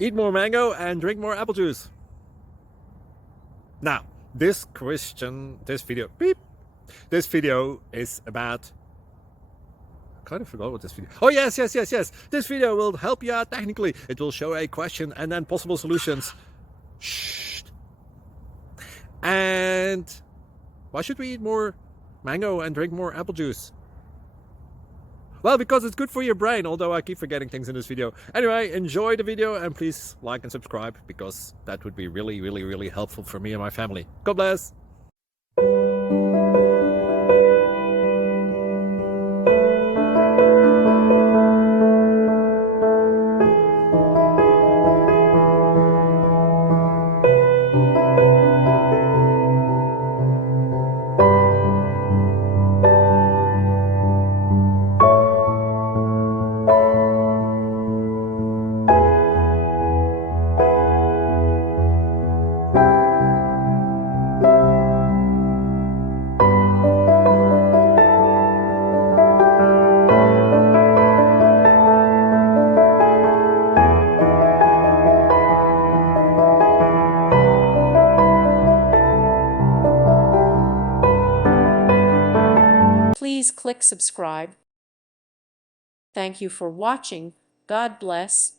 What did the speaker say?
Eat more mango and drink more apple juice. Now, this video is about, I kind of forgot what this video. Oh, yes. This video will help you out technically. It will show a question and then possible solutions. Shh. And why should we eat more mango and drink more apple juice? Well, because it's good for your brain, although I keep forgetting things in this video. Anyway, enjoy the video and please like and subscribe, because that would be really helpful for me and my family. God bless! Please click subscribe. Thank you for watching. God bless.